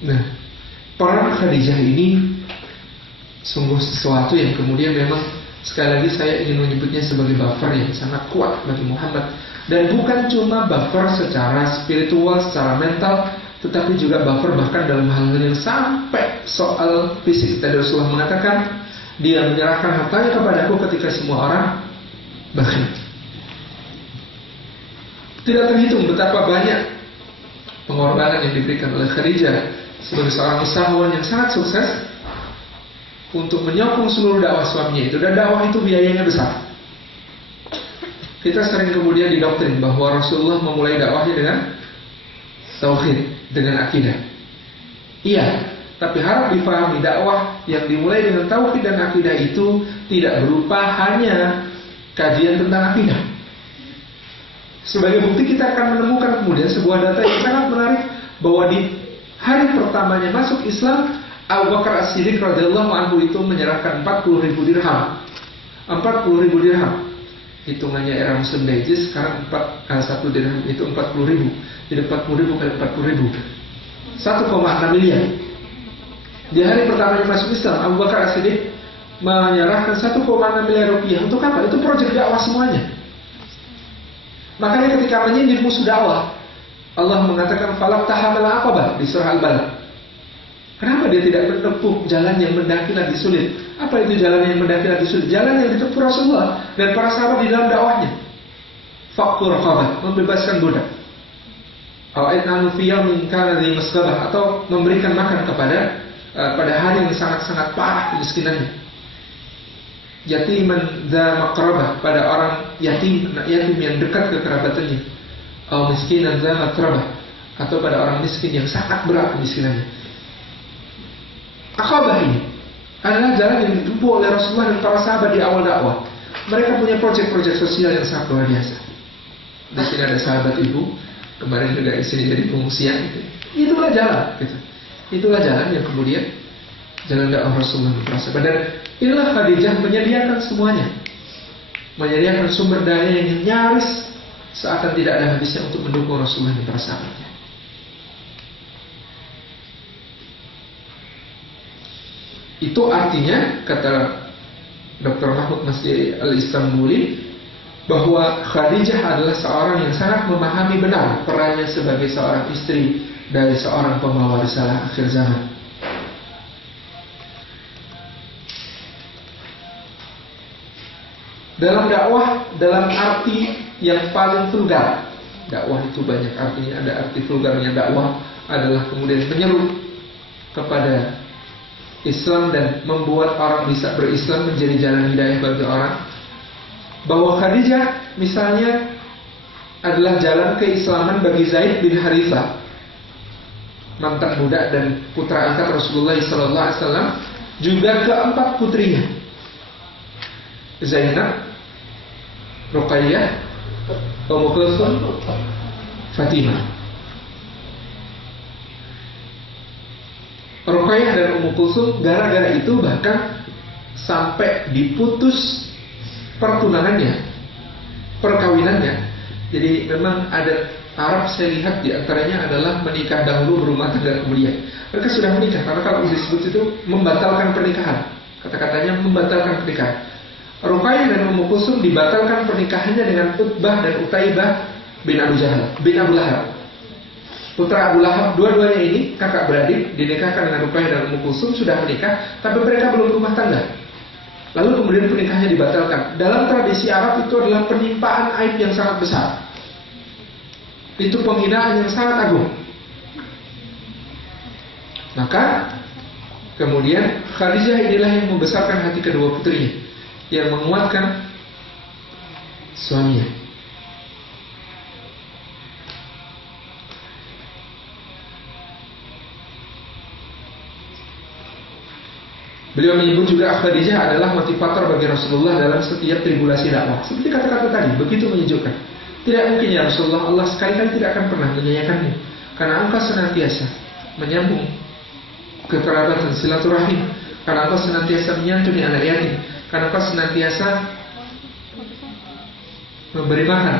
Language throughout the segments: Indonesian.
Nah, peran Khadijah ini sungguh sesuatu yang kemudian memang sekali lagi saya ingin menyebutnya sebagai buffer yang sangat kuat bagi Muhammad. Dan bukan cuma buffer secara spiritual, secara mental, tetapi juga buffer bahkan dalam hal yang sampai soal fisik. Tadi Rasulullah mengatakan, dia menyerahkan hartanya kepadaku ketika semua orang bakhil. Tidak terhitung betapa banyak pengorbanan yang diberikan oleh Khadijah sebagai seorang usahawan yang sangat sukses untuk menyokong seluruh dakwah suaminya itu. Dan dakwah itu biayanya besar. Kita sering kemudian didoktrin bahwa Rasulullah memulai dakwahnya dengan tauhid, dengan akidah. Iya, tapi harap difahami, dakwah yang dimulai dengan tauhid dan akidah itu tidak berupa hanya kajian tentang akidah. Sebagai bukti kita akan menemukan kemudian sebuah data yang sangat menarik, bahwa di hari pertamanya masuk Islam, Abu Bakar As-Siddiq radhiyallahu anhu itu menyerahkan 40.000 dirham. 40.000 dirham. Hitungannya era Muslim Digest sekarang 1 dirham itu 40.000. Jadi 40.000 kali 40.000 1,6 miliar. Di hari pertamanya masuk Islam, Abu Bakar As-Siddiq menyerahkan 1,6 miliar rupiah. Untuk apa? Itu proyek dakwah semuanya. Makanya ketika menyindir musuh dakwah, Allah mengatakan falak tahamal aqabah di surah Al-Balad. Kenapa dia tidak menempuh jalan yang mendaki lagi sulit? Apa itu jalan yang mendaki lagi sulit? Jalan yang ditempuh Rasulullah dan para sahabat di dalam dakwahnya. Fakkur raqabah, membebaskan budak. Atau memberikan makan kepada pada hari yang sangat-sangat parah kemiskinannya. Yatiman dza maqrabah, pada orang yatim, anak yatim yang dekat ke kerabatannya. Atau miskinan dza maqrabah, atau pada orang miskin yang sangat berat kemiskinannya. Aqabah ini adalah jalan yang ditempuh oleh Rasulullah dan para sahabat di awal dakwah. Mereka punya proyek-proyek sosial yang sangat luar biasa. Di sini ada sahabat ibu, kemarin juga di sini jadi pengungsian. Gitu. Itulah jalan. Gitu. Itulah jalan yang kemudian jalan dakwah Rasulullah dan para sahabat. Dan inilah Khadijah menyediakan semuanya, menyediakan sumber daya yang nyaris seakan tidak ada habisnya untuk mendukung Rasulullah dan para sahabatnya. Itu artinya, kata Dr. Mahmud Masjid Al-Istanbuli, bahwa Khadijah adalah seorang yang sangat memahami benar perannya sebagai seorang istri dari seorang pembawa risalah akhir zaman. Dalam dakwah, dalam arti yang paling vulgar, dakwah itu banyak artinya. Ada arti vulgarnya dakwah adalah kemudian menyeru kepada Islam dan membuat orang bisa berislam, menjadi jalan hidayah bagi orang. Bahwa Khadijah misalnya adalah jalan keislaman bagi Zaid bin Harithah, mantan budak dan putra angkat Rasulullah SAW, juga keempat putrinya, Zainab, Ruqayyah, Ummu Kulthum, Fatimah. Ruqayyah dan Ummu Kulthum gara-gara itu bahkan sampai diputus pertunangannya, perkawinannya. Jadi memang adat Arab saya lihat diantaranya adalah menikah dahulu berumah tangga kemudian. Mereka sudah menikah, karena kalau disebut itu membatalkan pernikahan. Kata-katanya membatalkan pernikahan. Ruqayyah dan Ummu Kulthum dibatalkan pernikahannya dengan Utbah dan Utaibah bin Abu Lahab. Putra Abu Lahab, dua-duanya ini kakak beradik, dinikahkan dengan Ruqayyah dan Ummu Kulthum, sudah menikah, tapi mereka belum rumah tangga. Lalu kemudian pernikahannya dibatalkan. Dalam tradisi Arab itu adalah penimpaan aib yang sangat besar. Itu penghinaan yang sangat agung. Maka kemudian Khadijah inilah yang membesarkan hati kedua putrinya, yang menguatkan suaminya. Beliau menyebut juga Khadijah adalah motivator bagi Rasulullah dalam setiap tribulasi dakwah. Seperti kata-kata tadi, begitu menyejukkan. Tidak mungkin ya Rasulullah, Allah sekali-kali tidak akan pernah menyayangkanmu, karena engkau senantiasa menyambung kekerabatan silaturahim, karena engkau senantiasa menyantuni anak yatim, karena engkau senantiasa memberi makan,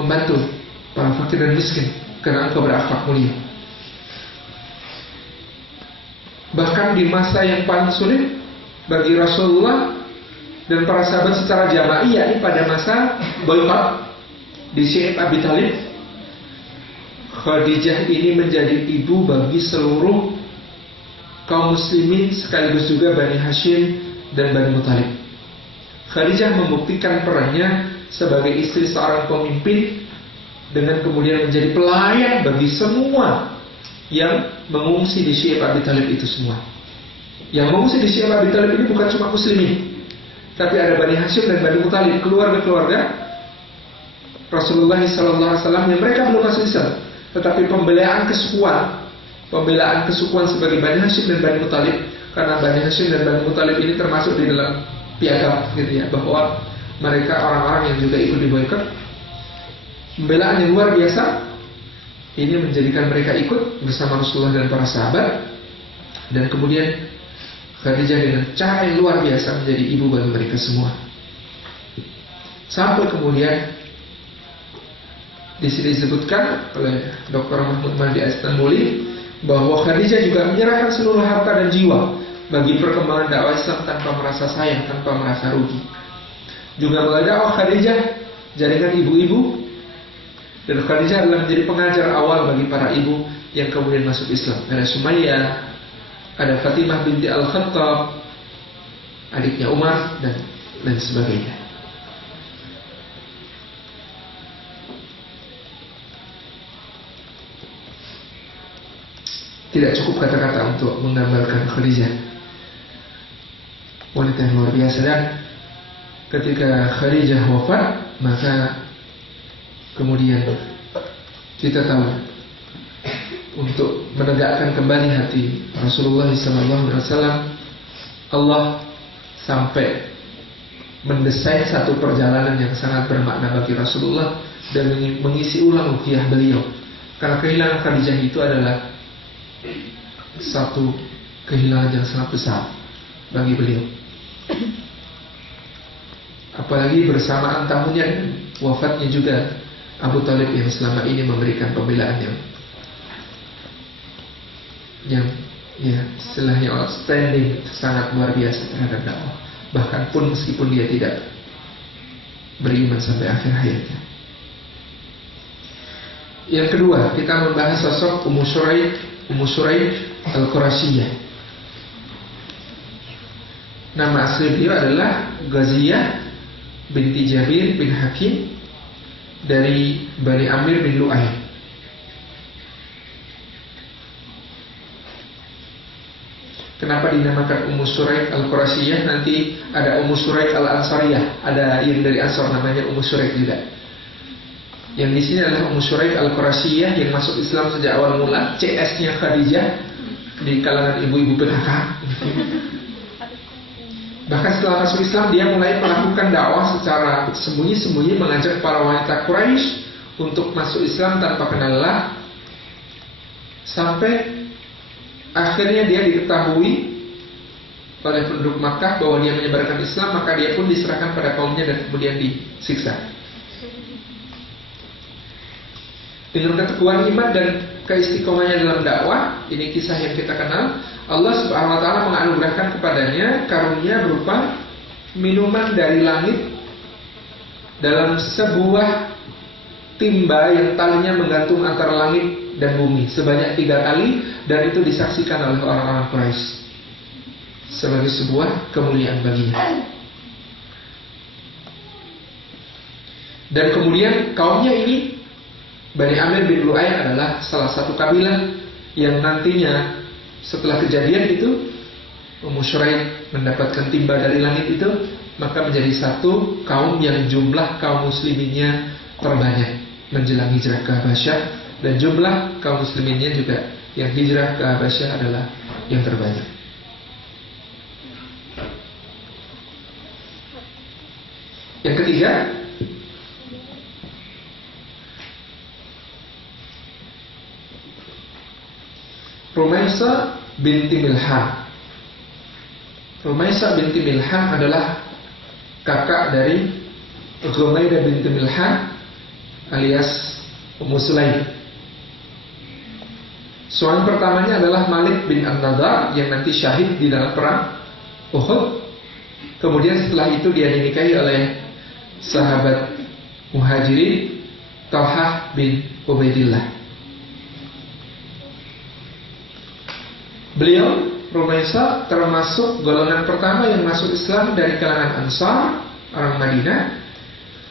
membantu para fakir dan miskin, karena engkau berakhlak mulia. Bahkan di masa yang paling sulit bagi Rasulullah dan para sahabat secara jamaah, yakni pada masa boykot di Syekh Abi Thalib, Khadijah ini menjadi ibu bagi seluruh kaum muslimin sekaligus juga Bani Hashim dan Bani Muthalib. Khadijah membuktikan perannya sebagai istri seorang pemimpin dengan kemudian menjadi pelayan bagi semua yang mengungsi di Syekh Abi Thalib itu semua. Yang mengungsi di Syekh Abi Thalib ini bukan cuma muslimin, tapi ada Bani Hashim dan Bani Muthalib, keluarga-keluarga Rasulullah SAW yang mereka belum masuk Islam, tetapi pembelaan kesukuan sebagai Bani Hashim dan Bani Muthalib, karena Bani Hashim dan Bani Muthalib ini termasuk di dalam piagam gitu ya, bahwa mereka orang-orang yang juga ikut di boykot. Pembelaan yang luar biasa ini menjadikan mereka ikut bersama Rasulullah dan para sahabat, dan kemudian Khadijah dengan cara yang luar biasa menjadi ibu bagi mereka semua. Sampai kemudian di sini disebutkan oleh Dr. Mahmud Mahdi Istanbuli bahwa Khadijah juga menyerahkan seluruh harta dan jiwa bagi perkembangan dakwah Islam tanpa merasa sayang, tanpa merasa rugi. Juga melalui dakwah Khadijah jaringan ibu-ibu, dan Khadijah adalah menjadi pengajar awal bagi para ibu yang kemudian masuk Islam. Ada Sumayyah, ada Fatimah binti Al-Khattab, adiknya Umar, dan lain sebagainya. Tidak cukup kata-kata untuk menggambarkan Khadijah, wanita yang luar biasa. Dan ketika Khadijah wafat, maka kemudian kita tahu untuk menegakkan kembali hati Rasulullah SAW, Allah sampai mendesain satu perjalanan yang sangat bermakna bagi Rasulullah dan mengisi ulang ruhiyah beliau. Karena kehilangan Khadijah itu adalah satu kehilangan yang sangat besar bagi beliau. Apalagi bersamaan tahunnya wafatnya juga Abu Thalib yang selama ini memberikan pembelaan yang ya istilahnya outstanding, sangat luar biasa terhadap dakwah, bahkan pun meskipun dia tidak beriman sampai akhir hayatnya. Yang kedua, kita membahas sosok Ummu Shuraih Al-Qurasyiyah. Nama asli beliau adalah Ghaziyah binti Jabir bin Hakim dari Bani Amir bin Lu'ay. Kenapa dinamakan Ummu Shuraih Al-Qurasyiyah? Nanti ada Ummu Shuraih Al-Ansariyah, ada yang dari Ansar namanya Ummu Shuraih juga. Yang di sini adalah Ummu Shuraih Al-Qurasyiyah yang masuk Islam sejak awal mula, CS-nya Khadijah di kalangan ibu-ibu PKK. Bahkan setelah masuk Islam, dia mulai melakukan dakwah secara sembunyi-sembunyi, mengajak para wanita Quraisy untuk masuk Islam tanpa kenal lelah, sampai akhirnya dia diketahui oleh penduduk Makkah bahwa dia menyebarkan Islam. Maka dia pun diserahkan pada kaumnya dan kemudian disiksa. Dengan keteguhan iman dan keistiqomahannya dalam dakwah, ini kisah yang kita kenal, Allah Subhanahu wa ta'ala menganugerahkan kepadanya karunia berupa minuman dari langit dalam sebuah timba yang talinya menggantung antara langit dan bumi sebanyak 3 kali, dan itu disaksikan oleh orang-orang Quraisy sebagai sebuah kemuliaan baginya. Dan kemudian kaumnya ini, Bani Amir bin Lu'ay, adalah salah satu kabilah yang nantinya setelah kejadian itu Ummu Shuraih mendapatkan timba dari langit itu, maka menjadi satu kaum yang jumlah kaum musliminnya terbanyak menjelang hijrah ke Habasyah, dan jumlah kaum musliminnya juga yang hijrah ke Habasyah adalah yang terbanyak. Yang ketiga, Rumaisah binti Milhan. Rumaisah binti Milhan adalah kakak dari Ghumaidah binti Milhan alias Ummu Sulaim. Suami pertamanya adalah Malik bin An-Nadar yang nanti syahid di dalam perang Uhud. Kemudian setelah itu dia dinikahi oleh sahabat Muhajirin Talhah bin Ubaidillah. Beliau Rumaisa termasuk golongan pertama yang masuk Islam dari kalangan Ansar, orang Madinah.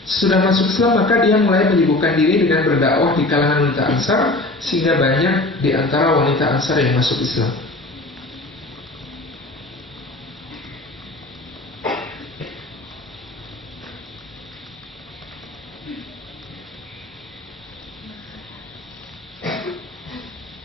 Sudah masuk Islam maka dia mulai menyibukkan diri dengan berdakwah di kalangan wanita Ansar, sehingga banyak di antara wanita Ansar yang masuk Islam.